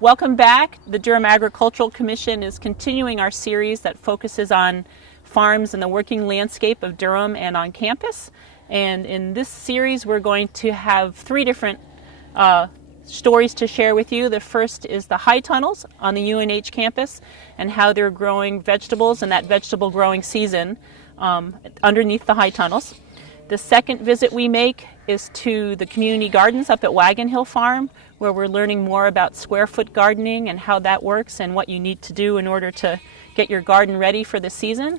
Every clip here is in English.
Welcome back. The Durham Agricultural Commission is continuing our series that focuses on farms and the working landscape of Durham and on campus. And in this series, we're going to have three different stories to share with you. The first is the high tunnels on the UNH campus and how they're growing vegetables in that vegetable growing season underneath the high tunnels. The second visit we make is to the community gardens up at Wagon Hill Farm, where we're learning more about square foot gardening and how that works and what you need to do in order to get your garden ready for the season.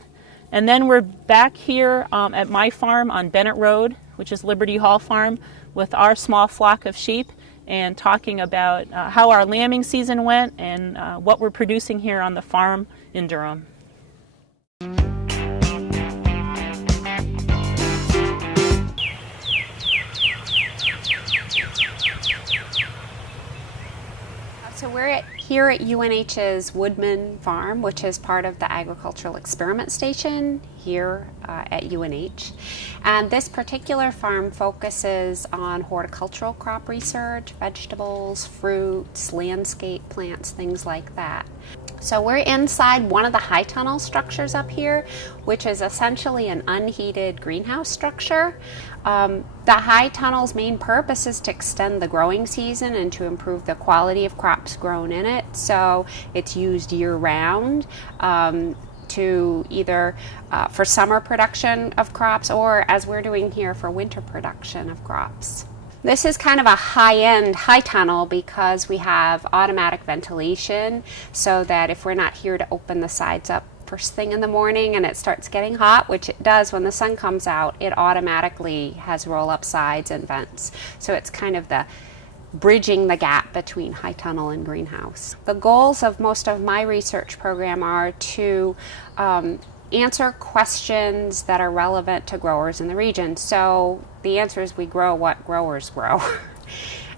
And then we're back here at my farm on Bennett Road, which is Liberty Hall Farm, with our small flock of sheep and talking about how our lambing season went and what we're producing here on the farm in Durham. So we're here at UNH's Woodman Farm, which is part of the Agricultural Experiment Station here at UNH. And this particular farm focuses on horticultural crop research, vegetables, fruits, landscape plants, things like that. So we're inside one of the high tunnel structures up here, which is essentially an unheated greenhouse structure. The high tunnel's main purpose is to extend the growing season and to improve the quality of crops grown in it. So it's used year-round to either for summer production of crops or, as we're doing here, for winter production of crops. This is kind of a high-end high tunnel because we have automatic ventilation, so that if we're not here to open the sides up first thing in the morning and it starts getting hot, which it does when the sun comes out, it automatically has roll-up sides and vents. So it's kind of the bridging the gap between high tunnel and greenhouse. The goals of most of my research program are to answer questions that are relevant to growers in the region. So the answer is we grow what growers grow.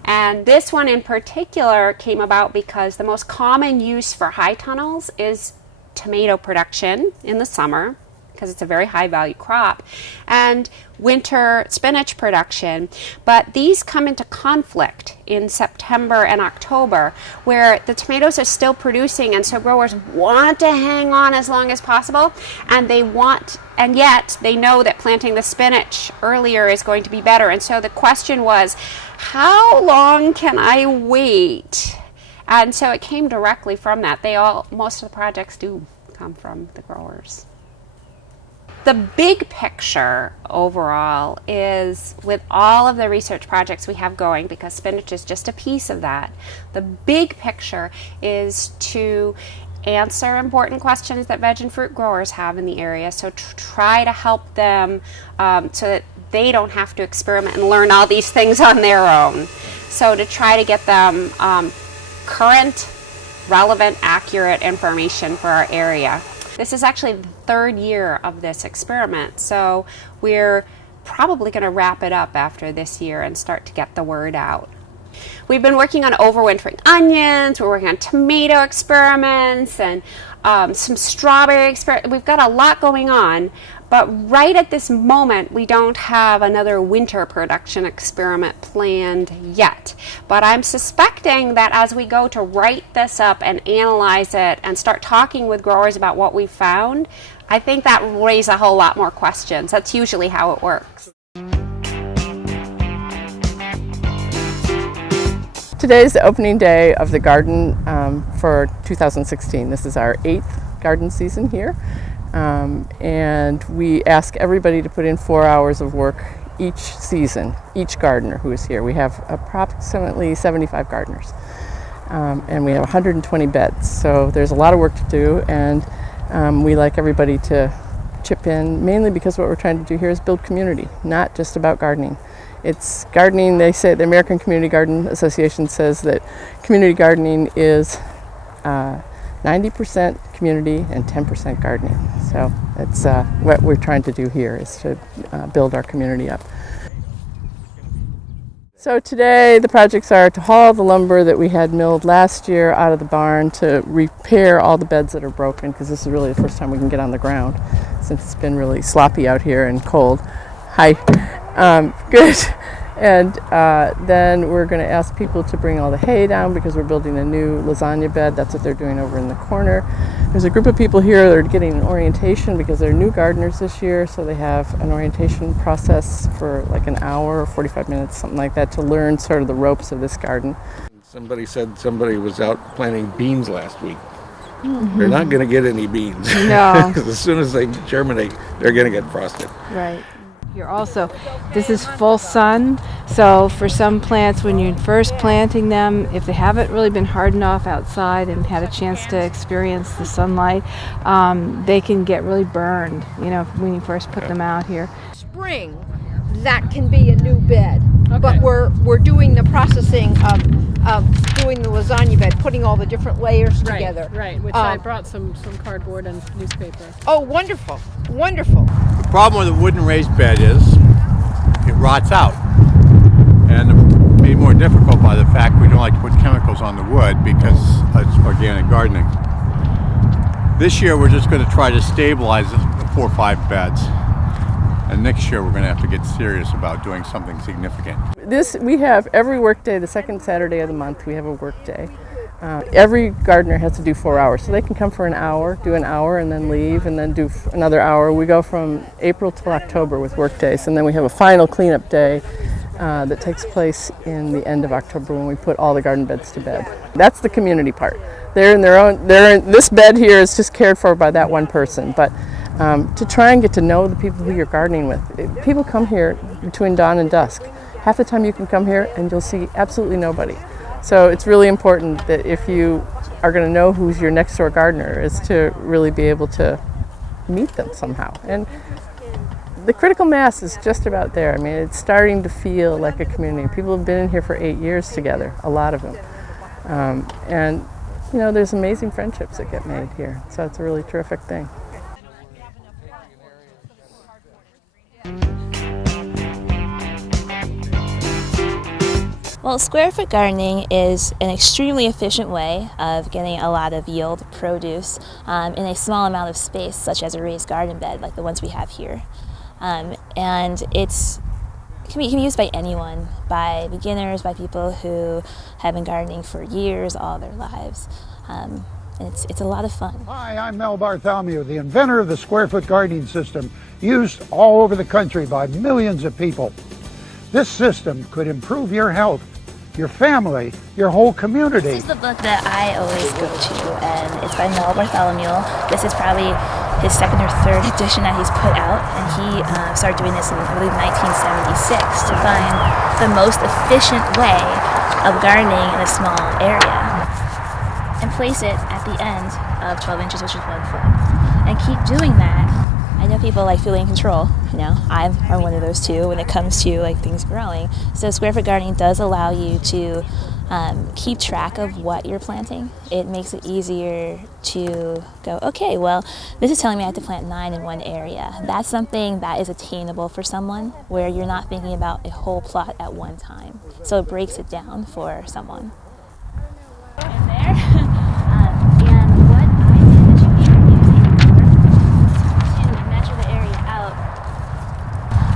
And this one in particular came about because the most common use for high tunnels is tomato production in the summer, because it's a very high value crop, and winter spinach production. But these come into conflict in September and October, where the tomatoes are still producing, and so growers want to hang on as long as possible, and yet they know that planting the spinach earlier is going to be better. And so the question was, how long can I wait? And so it came directly from that. Most of the projects do come from the growers. The big picture overall is, with all of the research projects we have going, because spinach is just a piece of that, the big picture is to answer important questions that veg and fruit growers have in the area. So try to help them so that they don't have to experiment and learn all these things on their own. So to try to get them current, relevant, accurate information for our area. This is actually the third year of this experiment, so we're probably going to wrap it up after this year and start to get the word out. We've been working on overwintering onions, we're working on tomato experiments, and some strawberry experiments. We've got a lot going on, but right at this moment we don't have another winter production experiment planned yet. But I'm suspecting that as we go to write this up and analyze it and start talking with growers about what we found, I think that will raise a whole lot more questions. That's usually how it works. Today is the opening day of the garden for 2016. This is our 8th garden season here. And we ask everybody to put in 4 hours of work each season, each gardener who is here. We have approximately 75 gardeners, and we have 120 beds, so there's a lot of work to do, and we like everybody to chip in, mainly because what we're trying to do here is build community, not just about gardening. It's gardening, they say, the American Community Garden Association says that community gardening is 90% community and 10% gardening. So it's what we're trying to do here is to build our community up. So today the projects are to haul the lumber that we had milled last year out of the barn, to repair all the beds that are broken, because this is really the first time we can get on the ground since it's been really sloppy out here and cold. Hi. Good. And then we're going to ask people to bring all the hay down because we're building a new lasagna bed. That's what they're doing over in the corner. There's a group of people here that are getting an orientation because they're new gardeners this year, so they have an orientation process for like an hour or 45 minutes, something like that, to learn sort of the ropes of this garden. Somebody said somebody was out planting beans last week. They're not going to get any beans. No. As soon as they germinate, they're going to get frosted. Right. Here also, this is full sun, so for some plants when you're first planting them, if they haven't really been hardened off outside and had a chance to experience the sunlight, they can get really burned, you know, when you first put them out here. Spring, that can be a new bed, but we're doing the processing of doing the lasagna bed, putting all the different layers together. Right, which I brought some cardboard and newspaper. Oh, wonderful, wonderful. The problem with a wooden raised bed is it rots out, and it's made more difficult by the fact we don't like to put chemicals on the wood because it's organic gardening. This year we're just going to try to stabilize the 4 or 5 beds, and next year we're going to have to get serious about doing something significant. We have every work day, the second Saturday of the month, we have a work day. Every gardener has to do 4 hours, so they can come for an hour, do an hour, and then leave, and then do another hour. We go from April till October with work days, and then we have a final cleanup day that takes place in the end of October when we put all the garden beds to bed. That's the community part. They're in their own. This bed here is just cared for by that one person, but to try and get to know the people who you're gardening with. People come here between dawn and dusk. Half the time you can come here and you'll see absolutely nobody. So it's really important that if you are going to know who's your next door gardener is to really be able to meet them somehow. And the critical mass is just about there. I mean, it's starting to feel like a community. People have been in here for 8 years together, a lot of them. And, you know, there's amazing friendships that get made here. So it's a really terrific thing. Well, square foot gardening is an extremely efficient way of getting a lot of yield produce in a small amount of space, such as a raised garden bed like the ones we have here. And it can be used by anyone, by beginners, by people who have been gardening for years, all their lives. And it's a lot of fun. Hi, I'm Mel Bartholomew, the inventor of the square foot gardening system, used all over the country by millions of people. This system could improve your health, your family, your whole community. This is the book that I always go to, and it's by Mel Bartholomew. This is probably his second or third edition that he's put out, and he started doing this in, I believe, 1976 to find the most efficient way of gardening in a small area and place it at the end of 12 inches, which is 1 foot, and keep doing that. I know people like feeling in control, you know, I'm one of those too when it comes to like things growing. So square foot gardening does allow you to keep track of what you're planting. It makes it easier to go, okay, well, this is telling me I have to plant 9 in one area. That's something that is attainable for someone where you're not thinking about a whole plot at one time. So it breaks it down for someone. In there. And what I did that you can't use anymore to measure the area out.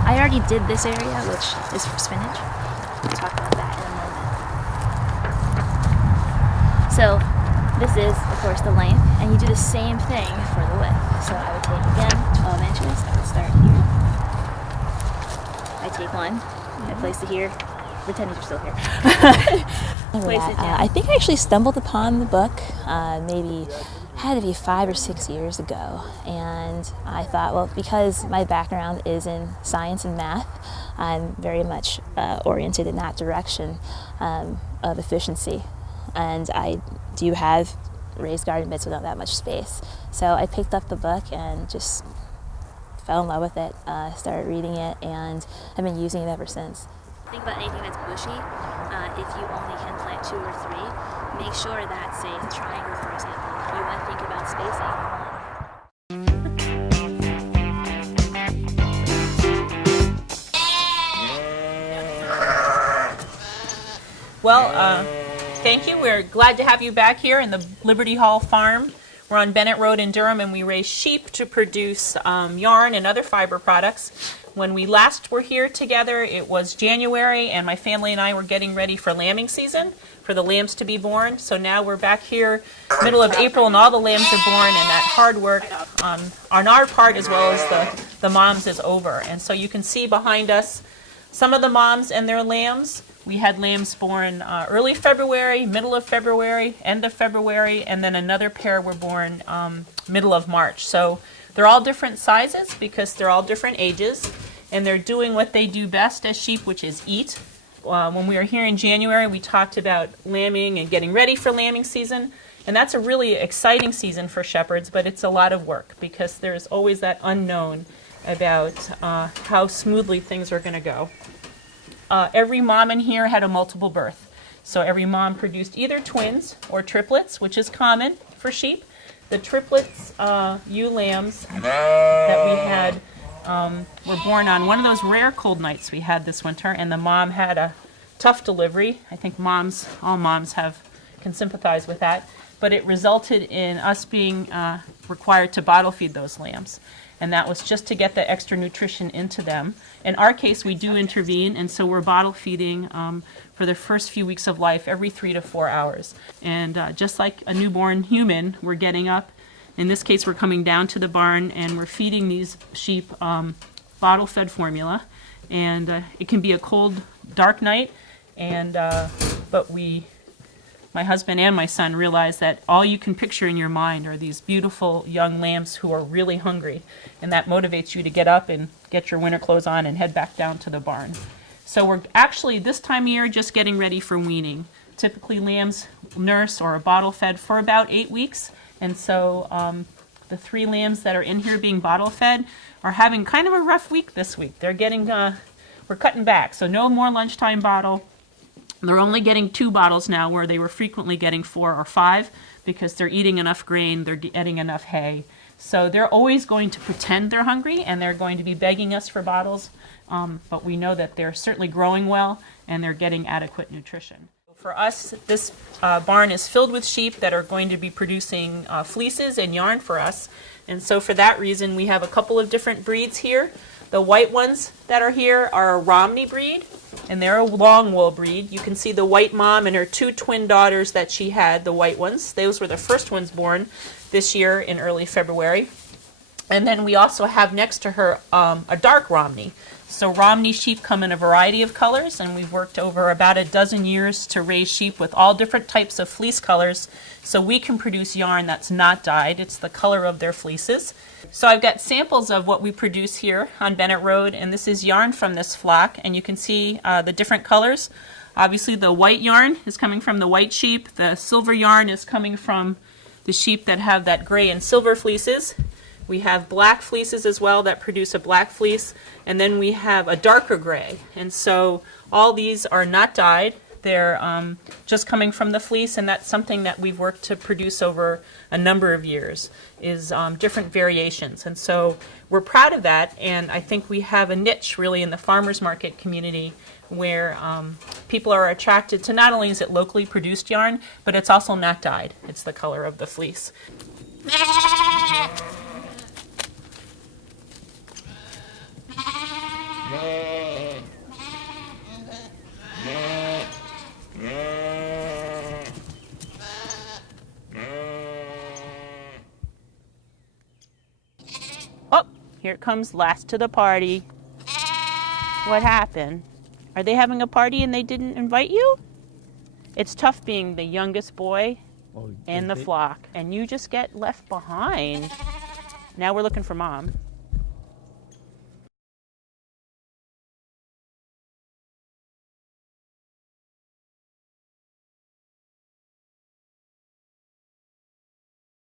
I already did this area, which is for spinach. We'll talk about that in a moment. So this is, of course, the length, and you do the same thing for the width. So I would take, again, 12 inches. I would start here. I take one. I place it here. Pretend you're still here. Place it down. I think I actually stumbled upon the book maybe had to be 5 or 6 years ago, and I thought, well, because my background is in science and math, I'm very much oriented in that direction of efficiency, and I do have raised garden beds without that much space. So I picked up the book and just fell in love with it, started reading it, and I've been using it ever since. Think about anything that's bushy. If you only can plant 2 or 3, make sure that, say, a triangle, for example, you want to think about spacing. Well, thank you. We're glad to have you back here in the Liberty Hall Farm. We're on Bennett Road in Durham, and we raise sheep to produce yarn and other fiber products. When we last were here together, it was January, and my family and I were getting ready for lambing season, for the lambs to be born. So now we're back here, middle of April, and all the lambs are born, and that hard work on our part as well as the moms is over. And so you can see behind us some of the moms and their lambs. We had lambs born early February, middle of February, end of February, and then another pair were born middle of March. So they're all different sizes because they're all different ages, and they're doing what they do best as sheep, which is eat. When we were here in January, we talked about lambing and getting ready for lambing season, and that's a really exciting season for shepherds, but it's a lot of work because there's always that unknown about how smoothly things are going to go. Every mom in here had a multiple birth. So every mom produced either twins or triplets, which is common for sheep. The triplets, ewe lambs that we had were born on one of those rare cold nights we had this winter, and the mom had a tough delivery. I think all moms can sympathize with that, but it resulted in us being required to bottle feed those lambs. And that was just to get the extra nutrition into them. In our case, we do intervene, and so we're bottle feeding for the first few weeks of life every 3 to 4 hours. And just like a newborn human, we're getting up. In this case, we're coming down to the barn, and we're feeding these sheep bottle-fed formula. And it can be a cold, dark night, and but my husband and my son realize that all you can picture in your mind are these beautiful young lambs who are really hungry, and that motivates you to get up and get your winter clothes on and head back down to the barn. So we're actually this time of year just getting ready for weaning. Typically lambs nurse or are bottle fed for about 8 weeks, and so the 3 lambs that are in here being bottle fed are having kind of a rough week this week. They're getting, we're cutting back, so no more lunchtime bottle. They're only getting 2 bottles now where they were frequently getting 4 or 5 because they're eating enough grain, they're eating enough hay. So they're always going to pretend they're hungry and they're going to be begging us for bottles, but we know that they're certainly growing well and they're getting adequate nutrition. For us, this barn is filled with sheep that are going to be producing fleeces and yarn for us. And so for that reason, we have a couple of different breeds here. The white ones that are here are a Romney breed, and they're a long wool breed. You can see the white mom and her 2 twin daughters that she had, the white ones. Those were the first ones born this year in early February. And then we also have next to her a dark Romney. So Romney sheep come in a variety of colors, and we've worked over about a dozen years to raise sheep with all different types of fleece colors so we can produce yarn that's not dyed. It's the color of their fleeces. So I've got samples of what we produce here on Bennett Road, and this is yarn from this flock, and you can see the different colors. Obviously the white yarn is coming from the white sheep. The silver yarn is coming from the sheep that have that gray and silver fleeces. We have black fleeces as well that produce a black fleece, and then we have a darker gray. And so all these are not dyed. They're just coming from the fleece, and that's something that we've worked to produce over a number of years, is different variations. And so we're proud of that, and I think we have a niche really in the farmers market community where people are attracted to not only is it locally produced yarn, but it's also not dyed. It's the color of the fleece. Oh, here comes last to the party. What happened? Are they having a party and they didn't invite you? It's tough being the youngest boy in the flock, and you just get left behind. Now we're looking for Mom.